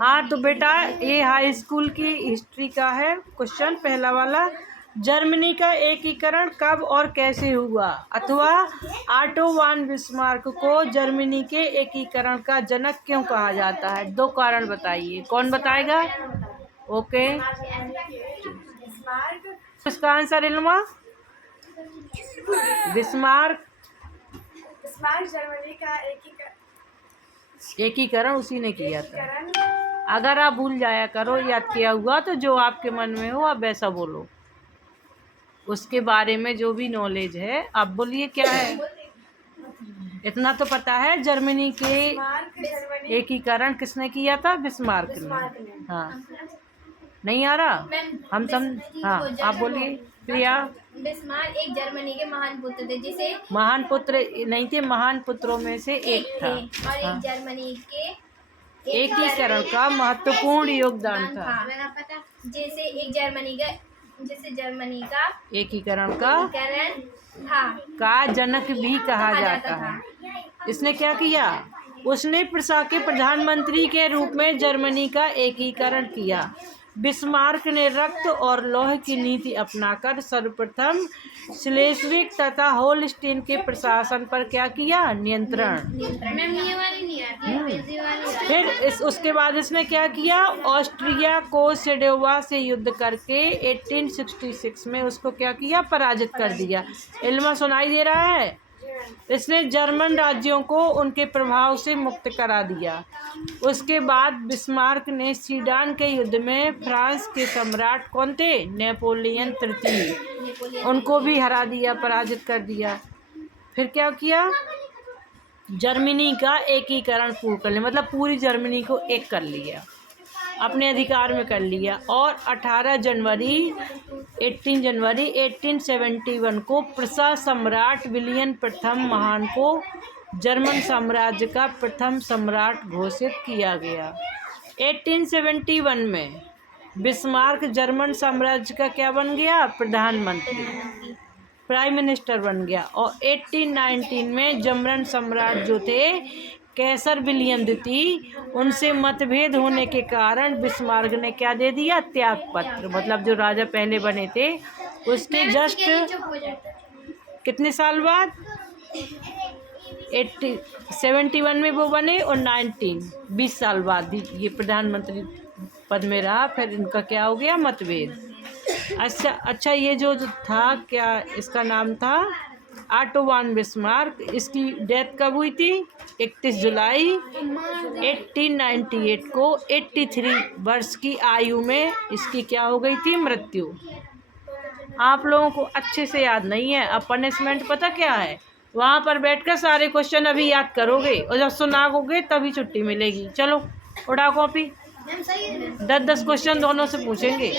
हाँ तो बेटा ये हाई स्कूल की हिस्ट्री का है क्वेश्चन पहला वाला। जर्मनी का एकीकरण कब और कैसे हुआ, अथवा ऑटो वन बिस्मार्क को जर्मनी के एकीकरण का जनक क्यों कहा जाता है? 2 कारण बताइए। कौन बताएगा? ओके, इसका आंसर इल्मा बिस्मार्क जर्मनी का एकीकरण उसी ने किया था। अगर आप भूल जाया करो, याद किया हुआ तो जो आपके मन में हो आप वैसा बोलो, उसके बारे में जो भी नॉलेज है आप बोलिए क्या है। इतना तो पता है जर्मनी के एकीकरण किसने किया था? बिस्मार्क ने। हाँ नहीं आ रहा, हम हाँ आप बोलिए प्रिया। बिस्मार्क एक जर्मनी के महान पुत्र थे, जिसे महान पुत्र नहीं थे, महान पुत्रों में से एक था और एक जर्मनी के एकीकरण का महत्वपूर्ण योगदान था। जैसे एक जर्मनी का एकीकरण का जनक भी कहा जाता है। इसने क्या किया? उसने के प्रधानमंत्री के रूप में जर्मनी का एकीकरण किया। बिस्मार्क ने रक्त और लौह की नीति अपनाकर सर्वप्रथम स्लेस्विग तथा होल्स्टीन के प्रशासन पर क्या किया? नियंत्रण। फिर उसके बाद इसने क्या किया? ऑस्ट्रिया को सेडोवा से युद्ध करके 1866 में उसको क्या किया? पराजित कर दिया। इल्मा सुनाई दे रहा है? इसने जर्मन राज्यों को उनके प्रभाव से मुक्त करा दिया। उसके बाद बिस्मार्क ने सीडान के युद्ध में फ्रांस के सम्राट कौन थे? नेपोलियन तृतीय, उनको भी हरा दिया, पराजित कर दिया। फिर क्या किया? जर्मनी का एकीकरण पूर्ण कर लिया, मतलब पूरी जर्मनी को एक कर लिया, अपने अधिकार में कर लिया। और 18 जनवरी 1871 को प्रसा सम्राट विलियम प्रथम महान को जर्मन साम्राज्य का प्रथम सम्राट घोषित किया गया। 1871 में बिस्मार्क जर्मन साम्राज्य का क्या बन गया? प्रधानमंत्री, प्राइम मिनिस्टर बन गया। और 1819 में जर्मन सम्राट जो थे कैसर विलियम द्वितीय, उनसे मतभेद होने के कारण बिस्मार्क ने क्या दे दिया? त्यागपत्र। मतलब जो राजा पहले बने थे उसके जस्ट कितने साल बाद 71 में वो बने और 20 साल बाद ये प्रधानमंत्री पद में रहा। फिर इनका क्या हो गया? मतभेद। अच्छा ये जो था, क्या इसका नाम था? Auto von Bismarck. इसकी डेथ कब हुई थी? 31 जुलाई 1898 को 83 वर्ष की आयु में इसकी क्या हो गई थी? मृत्यु। आप लोगों को अच्छे से याद नहीं है। अब पनिशमेंट पता क्या है? वहाँ पर बैठकर सारे क्वेश्चन अभी याद करोगे और जब सुनाओगे तभी छुट्टी मिलेगी। चलो उठाओ कॉपी, 10-10 क्वेश्चन दोनों से पूछेंगे।